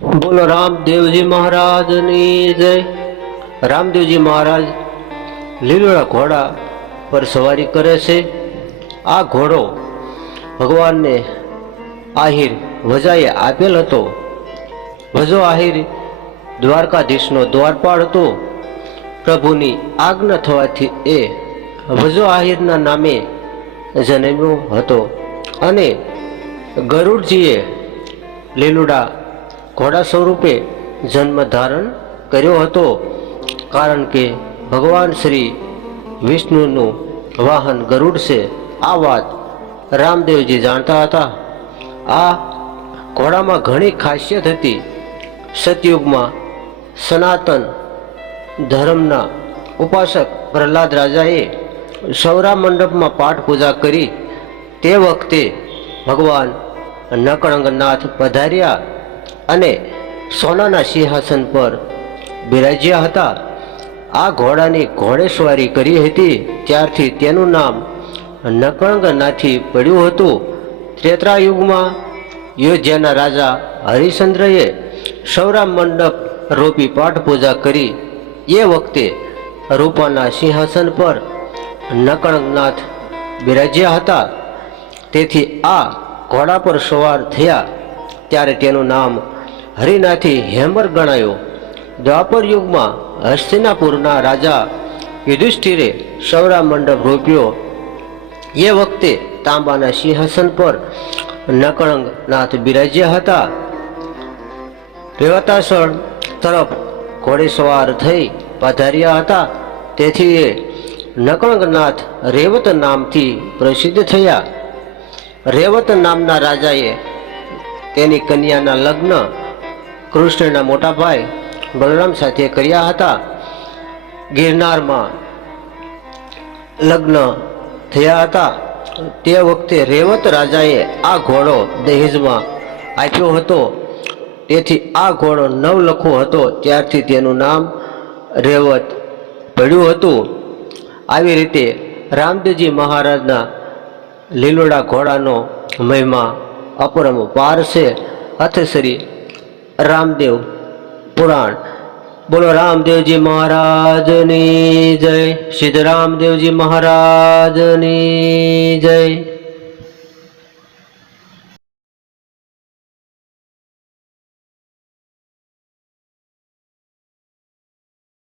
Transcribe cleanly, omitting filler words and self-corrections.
बोलो रामदेवजी महाराज ની જય। રામદેવજી મહારાજ લીલોડા ઘોડા પર સવારી કરે છે। આ ઘોડો ભગવાનને આહિર વજાએ આપેલ હતો। વજો આહિર દ્વારકાધીશનો દ્વારપાળ હતો। પ્રભુની આજ્ઞા થવાથી એ વજો આહિરના નામે જન્મ્યો હતો અને ગરુડજીએ લીલુડા ઘોડા સ્વરૂપે જન્મ ધારણ કર્યો હતો, કારણ કે ભગવાન શ્રી વિષ્ણુનું વાહન ગરુડ છે। આ વાત રામદેવજી જાણતા હતા। આ ઘોડામાં ઘણી ખાસિયત હતી। સતયુગમાં સનાતન ધર્મના ઉપાસક પ્રહલાદ રાજાએ સૌરા મંડપમાં પાઠ પૂજા કરી તે વખતે ભગવાન નકળંગનાથ પધાર્યા અને સોનાના સિંહાસન પર બિરાજ્યા હતા। આ ઘોડાની ઘોડેસવારી કરી હતી, ત્યારથી તેનું નામ નકળંગનાથી પડ્યું હતું। ત્રેતા યુગમાં અયોધ્યાના રાજા હરિશ્ચંદ્રએ સૌરા મંડપ રોપી પાઠ પૂજા કરી એ વખતે રૂપાના સિંહાસન પર નકળંગનાથ બિરાજ્યા હતા। તેથી આ ઘોડા પર સવાર થયા ત્યારે તેનું નામ હરિનાથી હેમર ગણાયો। દ્વાપર યુગમાં હસ્તિનાપુરના રાજા યુધિષ્ઠિરે સૌરા મંડપ રોપ્યો એ વખતે તાંબાના સિંહાસન પર નકળંગનાથ બિરાજ્યા હતા। રેવતાસણ તરફ ઘોડેસવાર થઈ પધાર્યા હતા, તેથી એ નકળંગનાથ રેવત નામથી પ્રસિદ્ધ થયા। રેવત નામના રાજાએ તેની કન્યાના લગ્ન કૃષ્ણના મોટા ભાઈ બલરામ સાથે કર્યા હતા। ગિરનારમાં લગ્ન થયા હતા તે વખતે રેવત રાજાએ આ ઘોડો દહેજમાં આપ્યો હતો, તેથી આ ઘોડો નવલખો હતો, ત્યારથી તેનું નામ રેવત પડ્યું હતું। આવી રીતે રામદેવજી મહારાજના લીલોડા ઘોડાનો મહિમા અપરંપાર છે। અથ શ્રી રામદેવ પુરાણ। બોલો રામદેવજી મહારાજની જય। સિદ્ધ રામદેવજી મહારાજની જય।